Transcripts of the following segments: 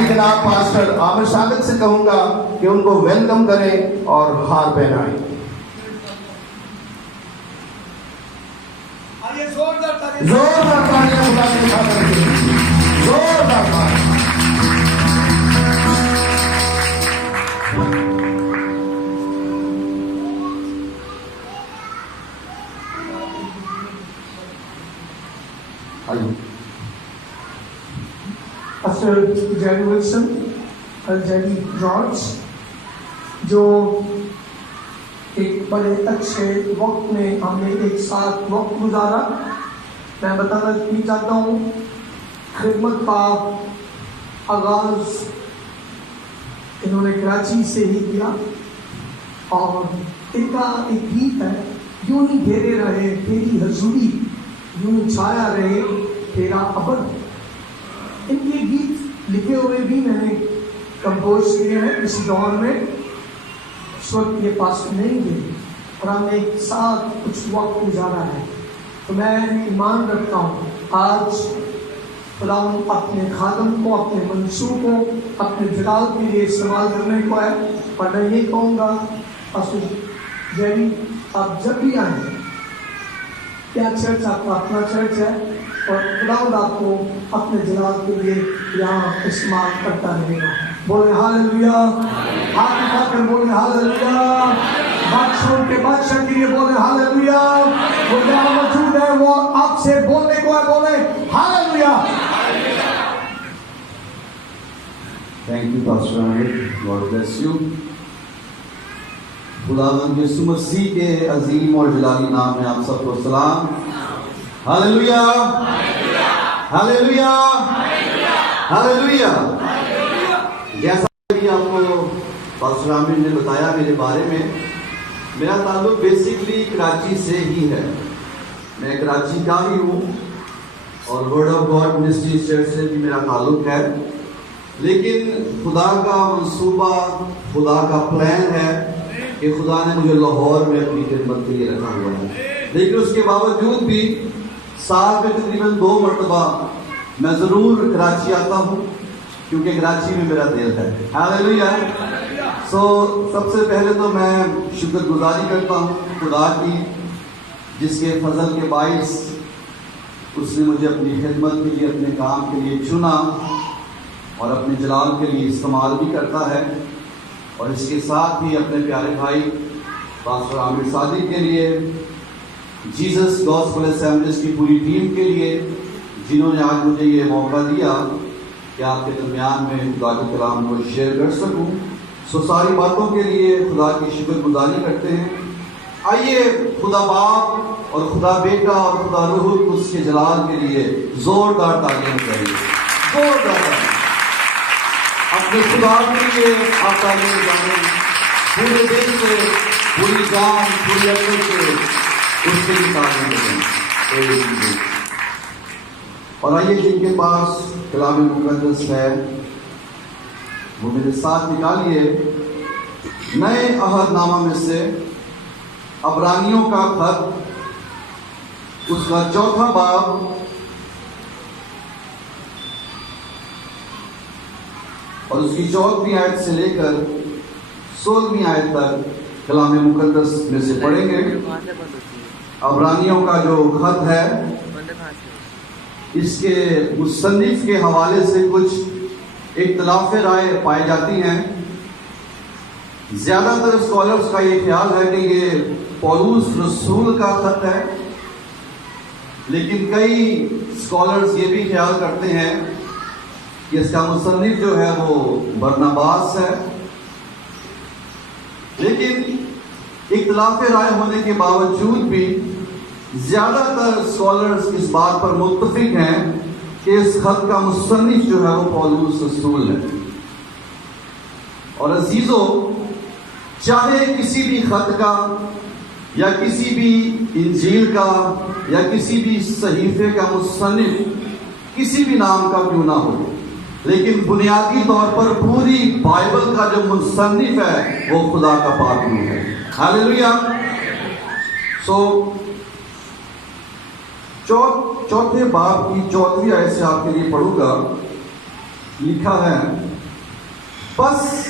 भाई जनाब पास्टर आमिर सागत से कहूँगा कि उनको वेलकम करें और हार पहनाएं। जोरदार तालियां खुदा के खातिर के लिए। जोरदार तालियां। Pastor Jerry Wilson और जेरी जॉर्ज जो एक बड़े अच्छे वक्त में हमने एक साथ वक्त गुजारा। मैं बताना नहीं चाहता हूँ खिदमत का आगाज इन्होंने कराची से ही किया और इनका एक गीत है, यूं ही घेरे रहे तेरी हजूरी, यूं छाया रहे तेरा अबर। इनके गीत लिखे हुए भी मैंने कंपोज किए हैं इस दौर में। उस वक्त ये पास नहीं थे और हमने एक साथ कुछ वक्त गुजारा है। तो मैं ईमान रखता हूँ आज खुदा अपने खादम को, अपने मंसूब को अपने जलाल के लिए इस्तेमाल करने को है। और मैं ये कहूँगा पास्टर जेरी, आप जब भी आए, क्या चर्च आपका अपना चर्च है और खुदावंद आपको अपने जलाल के लिए यहाँ इस्तेमाल करता रहेगा। बोले हालेलुया, हाथ उठाकर बोले हालेलुया, बादशाह के बादशाह के लिए बोले हालेलुया। वो जहाँ मौजूद है वो आपसे बोलने को है, बोले hallelujah. Thank you pastor Aamir, God bless you. खुदावंद यीशु मसीह के अजीम और जलाली नाम में आप सबको सलाम। Hallelujah, hallelujah, hallelujah. जैसा कि आपको पास्टर आमिर ने बताया मेरे बारे में, मेरा ताल्लुक बेसिकली कराची से ही है। मैं कराची का ही हूँ और word of God ministry church से भी मेरा ताल्लुक है। लेकिन खुदा का मंसूबा, खुदा का प्लान है कि खुदा ने मुझे लाहौर में अपनी खिदमत के लिए रखा हुआ है। लेकिन उसके बावजूद भी साल में तकरीबन 2 मरतबा मैं ज़रूर कराची आता हूँ क्योंकि कराची में मेरा दिल है। हालेलुया। सबसे पहले तो मैं शुक्रगुजारी करता हूँ खुदा की, जिसके फजल के बाइस उसने मुझे अपनी खिदमत के लिए, अपने काम के लिए चुना और अपने जलाल के लिए इस्तेमाल भी करता है। और इसके साथ ही अपने प्यारे भाई पास्टर आमिर सादिक के लिए, जीसस गॉस्पेल असेंबलीज की पूरी टीम के लिए, जिन्होंने आज मुझे ये मौका दिया कि आपके दरमियान में खुदा के कलाम को शेयर कर सकूं। सारी बातों के लिए खुदा की शुक्रगुजारी करते हैं। आइए खुदा बाप और खुदा बेटा और खुदा रूह कुद्स के जलाल के लिए जोरदार तालियां करें। जोरदार अपने खुदा के लिए आप तालियां बजाएं, पूरे दिल से, पूरी जान, पूरी अकल से उसके लिए तालियां बजाएं। और आइए जिनके पास कलाम मुकद्दस है वो मेरे साथ निकालिए नए अहदनामा में से अबरानियों का खत, उसका 4था बाब और उसकी 14वीं आयत से लेकर 16वीं आयत तक कलाम मुकद्दस में से पढ़ेंगे। अबरानियों का जो खत है, इसके मुसन्निफ के हवाले से कुछ इख्तिलाफ राय पाई जाती हैं। ज्यादातर स्कॉलर्स का ये ख्याल है कि ये पौलुस रसूल का खत है, लेकिन कई स्कॉलर्स ये भी ख्याल करते हैं कि इसका मुसन्निफ जो है वो बरनबास है। लेकिन इख्तिलाफ राय होने के बावजूद भी ज्यादातर स्कॉलर्स इस बात पर मुत्तफिक हैं कि इस खत का मुसन्निफ जो है वो पौलुस रसूल है। और अजीजों, चाहे किसी भी खत का या किसी भी इंजील का या किसी भी सहीफे का मुसन्निफ किसी भी नाम का क्यों ना हो, लेकिन बुनियादी तौर पर पूरी बाइबल का जो मुसन्निफ है वो खुदा का पाक रूह है। हालेलुया। चौथे बाब की 14वीं आयत से आपके लिए पढ़ूंगा। لکھا ہے، بس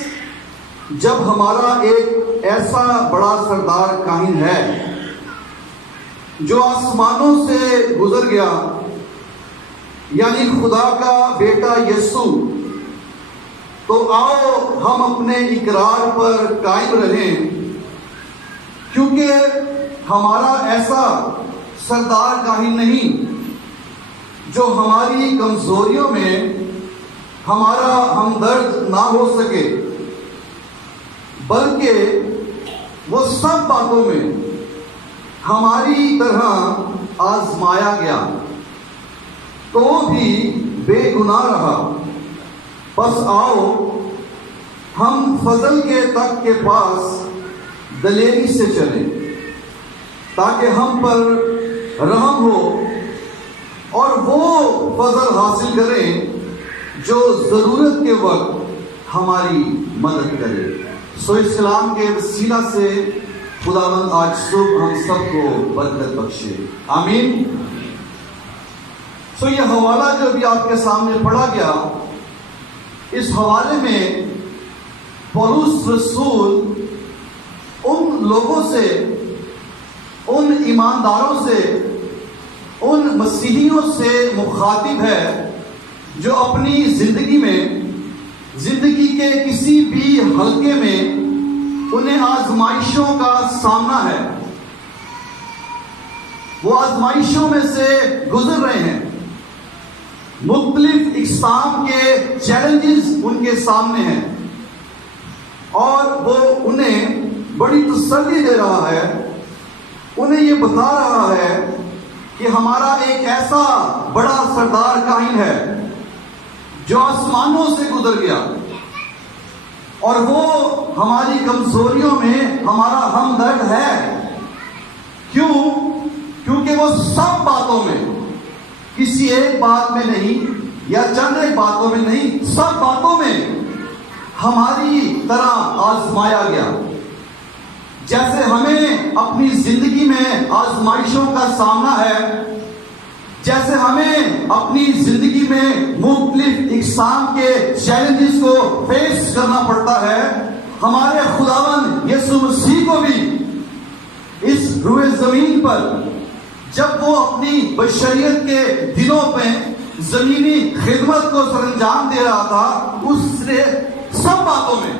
جب ہمارا ایک ایسا بڑا سردار کاہن ہے جو آسمانوں سے گزر گیا، یعنی خدا کا بیٹا یسوع، تو آؤ ہم اپنے اقرار پر قائم رہیں، کیونکہ ہمارا ایسا سردار کاہن نہیں جو ہماری کمزوریوں میں ہمارا ہمدرد نہ ہو سکے، بلکہ وہ سب باتوں میں ہماری طرح آزمایا گیا تو بھی بے گناہ رہا۔ بس آؤ ہم فضل کے تخت کے پاس دلیری سے چلیں تاکہ ہم پر رحم ہو اور وہ فضل حاصل کریں جو ضرورت کے وقت ہماری مدد کرے۔ سو اس کلام کے وسیلہ سے خداوند آج صبح ہم سب کو برکت بخشے، آمین۔ سو یہ حوالہ جو ابھی آپ کے سامنے پڑھا گیا، اس حوالے میں پولس رسول ان لوگوں سے، ان ایمانداروں سے، ان مسیحیوں سے مخاطب ہے جو اپنی زندگی میں، زندگی کے کسی بھی حلقے میں انہیں آزمائشوں کا سامنا ہے، وہ آزمائشوں میں سے گزر رہے ہیں، مختلف اقسام کے چیلنجز ان کے سامنے ہیں، اور وہ انہیں بڑی تسلی دے رہا ہے، انہیں یہ بتا رہا ہے کہ ہمارا ایک ایسا بڑا سردار کاہن ہے جو آسمانوں سے گزر گیا، اور وہ ہماری کمزوریوں میں ہمارا ہمدرد ہے۔ کیوں؟ کیونکہ وہ سب باتوں میں، کسی ایک بات میں نہیں یا چند ایک باتوں میں نہیں، سب باتوں میں ہماری طرح آزمایا گیا۔ جیسے ہمیں اپنی زندگی میں آزمائشوں کا سامنا ہے، جیسے ہمیں اپنی زندگی میں مختلف اقسام کے چیلنجز کو فیس کرنا پڑتا ہے، ہمارے خداوند یسوع مسیح کو بھی اس روئے زمین پر جب وہ اپنی بشریت کے دنوں میں زمینی خدمت کو سر انجام دے رہا تھا، اس نے سب باتوں میں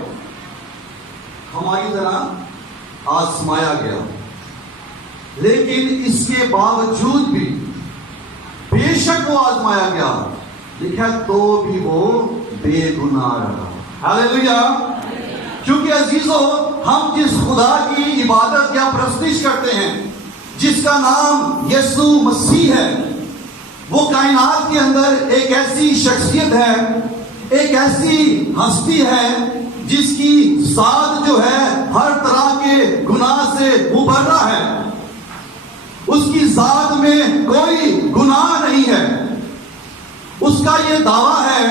ہماری طرح آزمایا گیا، لیکن اس کے باوجود بھی بے شک وہ آزمایا گیا، لکھا تو بھی وہ بے گناہ رہا۔ ہاللیلویا! کیونکہ عزیزو، ہم جس خدا کی عبادت یا پرستش کرتے ہیں، جس کا نام یسوع مسیح ہے، وہ کائنات کے اندر ایک ایسی شخصیت ہے، ایک ایسی ہستی ہے جس کی ذات جو ہے ہر طرح کے گناہ سے مبرہ ہے، اس کی ذات میں کوئی گناہ نہیں ہے۔ اس کا یہ دعویٰ ہے،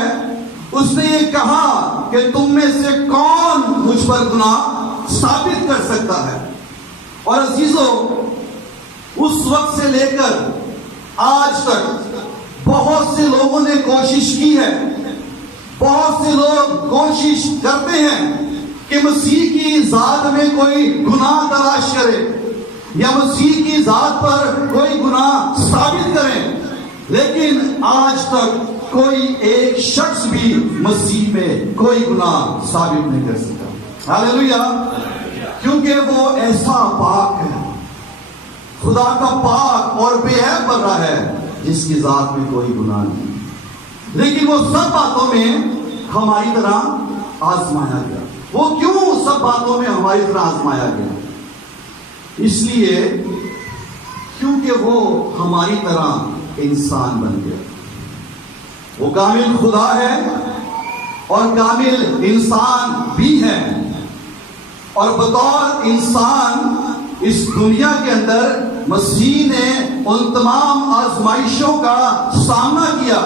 اس نے یہ کہا کہ تم میں سے کون مجھ پر گناہ ثابت کر سکتا ہے؟ اور عزیزو، اس وقت سے لے کر آج تک بہت سے لوگوں نے کوشش کی ہے، بہت سے لوگ کوشش کرتے ہیں کہ مسیح کی ذات میں کوئی گناہ تلاش کرے یا مسیح کی ذات پر کوئی گناہ ثابت کریں، لیکن آج تک کوئی ایک شخص بھی مسیح میں کوئی گناہ ثابت نہیں کر سکتا۔ ہاللیلویا! کیونکہ وہ ایسا پاک ہے، خدا کا پاک اور بے عیب بندہ ہے جس کی ذات میں کوئی گناہ نہیں، لیکن وہ سب باتوں میں ہماری طرح آزمایا گیا۔ وہ کیوں سب باتوں میں ہماری طرح آزمایا گیا؟ اس لیے کیونکہ وہ ہماری طرح انسان بن گیا۔ وہ کامل خدا ہے اور کامل انسان بھی ہے، اور بطور انسان اس دنیا کے اندر مسیح نے ان تمام آزمائشوں کا سامنا کیا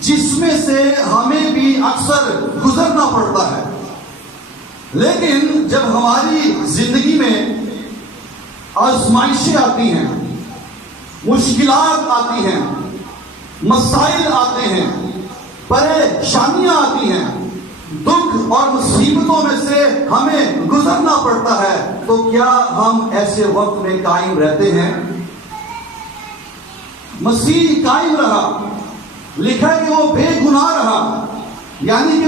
جس میں سے ہمیں بھی اکثر گزرنا پڑتا ہے، لیکن جب ہماری زندگی میں آزمائشیں آتی ہیں، مشکلات آتی ہیں، مسائل آتے ہیں، پریشانیاں آتی ہیں، دکھ اور مصیبتوں میں سے ہمیں گزرنا پڑتا ہے، تو کیا ہم ایسے وقت میں قائم رہتے ہیں؟ مسیح قائم رہا، لکھا ہے کہ وہ بے گناہ رہا، یعنی کہ